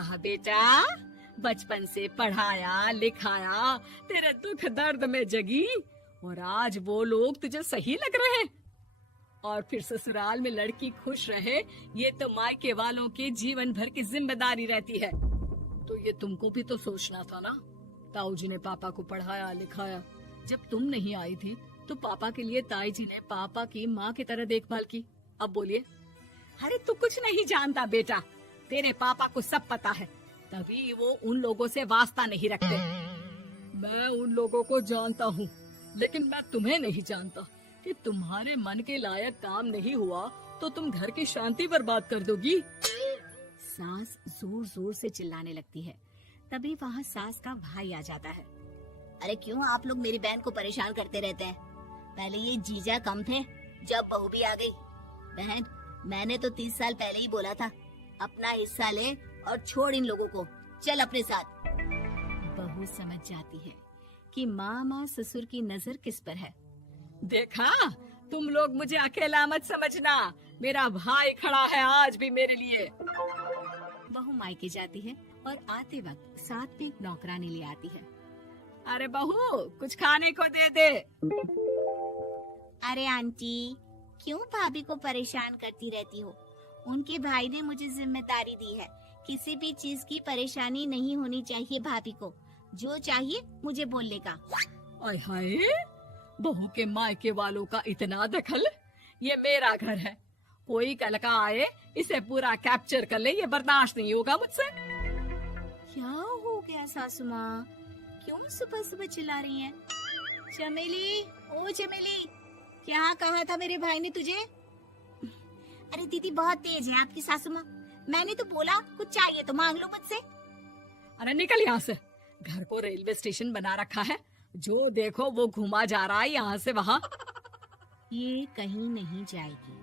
कहा बेटा, बचपन से पढ़ाया लिखाया, तेरे दुख दर्द में जगी, और आज वो लोग तुझे सही लग रहे हैं। और फिर ससुराल में लड़की खुश रहे, ये तो मायके वालों की जीवन भर की जिम्मेदारी रहती है। तो ये तुमको भी तो सोचना था ना। ताऊ जी ने पापा को पढ़ाया लिखाया, जब तुम नहीं आई थी तो पापा के लिए ताई जी ने पापा की माँ की तरह देखभाल की। अब बोलिए। अरे तू कुछ नहीं जानता बेटा, तेरे पापा को सब पता है, तभी वो उन लोगों से वास्ता नहीं रखते। मैं उन लोगों को जानता हूँ, लेकिन मैं तुम्हें नहीं जानता कि तुम्हारे मन के लायक काम नहीं हुआ तो तुम घर की शांति बर्बाद कर दोगी। सास जोर जोर से चिल्लाने लगती है। तभी वहाँ सास का भाई आ जाता है। अरे क्यों आप लोग मेरी बहन को परेशान करते रहते हैं? पहले ये जीजा कम थे, जब बहू भी आ गई। बहन, मैंने तो 30 साल पहले ही बोला था, अपना हिस्सा ले और छोड़ इन लोगों को, चल अपने साथ। बहू समझ जाती है कि मामा ससुर की नजर किस पर है। देखा, तुम लोग मुझे अकेला मत समझना, मेरा भाई खड़ा है आज भी मेरे लिए। बहू मायके जाती है और आते वक्त साथ में एक नौकरानी ले आती है। अरे बहू, कुछ खाने को दे दे। अरे आंटी, क्यों भाभी को परेशान करती रहती हो? उनके भाई ने मुझे जिम्मेदारी दी है, किसी भी चीज की परेशानी नहीं होनी चाहिए भाभी को, जो चाहिए मुझे बोलने का। ओए हाय, बहू के मायके वालों का इतना दखल। ये मेरा घर है, कोई कल का आए इसे पूरा कैप्चर कर ले, ये बर्दाश्त नहीं होगा मुझसे। क्या हो गया सासू माँ, क्यों सुबह सुबह चिल्ला रही हैं? चमेली, ओ चमेली, क्या कहा था मेरे भाई ने तुझे? अरे दीदी बहुत तेज है आपकी सासू माँ, मैंने तो बोला कुछ चाहिए तो मांग लो मुझसे। अरे निकल यहाँ से, घर को रेलवे स्टेशन बना रखा है, जो देखो वो घुमा जा रहा है यहाँ से वहाँ। ये कहीं नहीं जाएगी,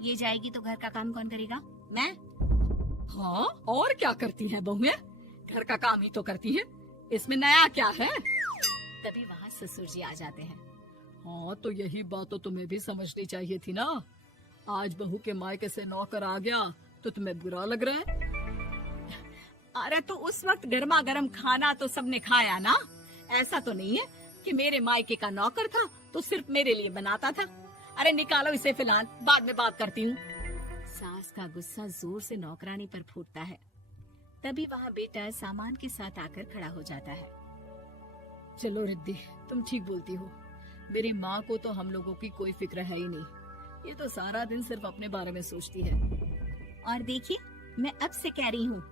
ये जाएगी तो घर का काम कौन करेगा? मैं। हाँ, और क्या करती हैं बहुएं? घर का काम ही तो करती हैं, इसमें नया क्या है? तभी वहाँ ससुर जी आ जाते हैं। हाँ, तो यही बात तो तुम्हें भी समझनी चाहिए थी ना। आज बहू के मायके से नौकर आ गया तो तुम्हें बुरा लग रहा है? अरे तो उस वक्त गर्मा गर्म खाना तो सबने खाया ना, ऐसा तो नहीं है कि मेरे मायके का नौकर था तो सिर्फ मेरे लिए बनाता था। अरे निकालो इसे फिलहाल, बाद में बात करती हूँ। सास का गुस्सा जोर से नौकरानी पर फूटता है। तभी वहाँ बेटा सामान के साथ आकर खड़ा हो जाता है। चलो रिद्धि, तुम ठीक बोलती हो, मेरी माँ को तो हम लोगों की कोई फिक्र है ही नहीं, ये तो सारा दिन सिर्फ अपने बारे में सोचती है। और देखिए, मैं अब से कह रही हूँ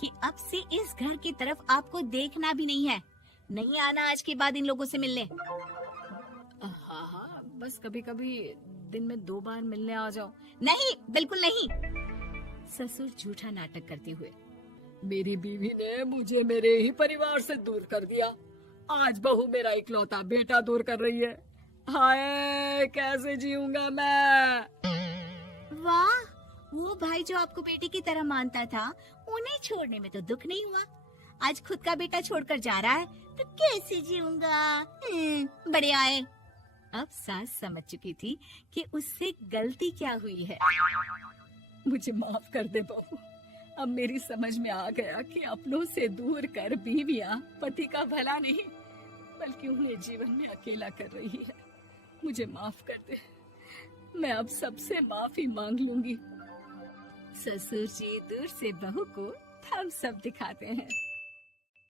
कि अब से इस घर की तरफ आपको देखना भी नहीं है, नहीं आना आज के बाद इन लोगों से मिलने। हाँ हाँ, बस कभी कभी दिन में 2 बार मिलने आ जाओ। नहीं, बिल्कुल नहीं। ससुर झूठा नाटक करते हुए। मेरी बीवी ने मुझे मेरे ही परिवार से दूर कर दिया, आज बहू मेरा इकलौता बेटा दूर कर रही है। हाय, कैसे जीऊंगा मैं? वाह, वो भाई जो आपको बेटे की तरह मानता था, उन्हें छोड़ने में तो दुख नहीं हुआ, आज खुद का बेटा छोड़कर जा रहा है, तो कैसे जीऊंगा? बढ़िया है। अब सास समझ चुकी थी कि उससे गलती क्या हुई है। मुझे माफ कर दे बहू, अब मेरी समझ में आ गया कि अपनों से दूर कर बीवियां पति का भला नहीं बल्कि उन्हें जीवन में अकेला कर रही है। मुझे माफ कर दे, मैं अब सबसे माफी मांग लूंगी। ससुर जी दूर से बहू को थम्स अप दिखाते हैं।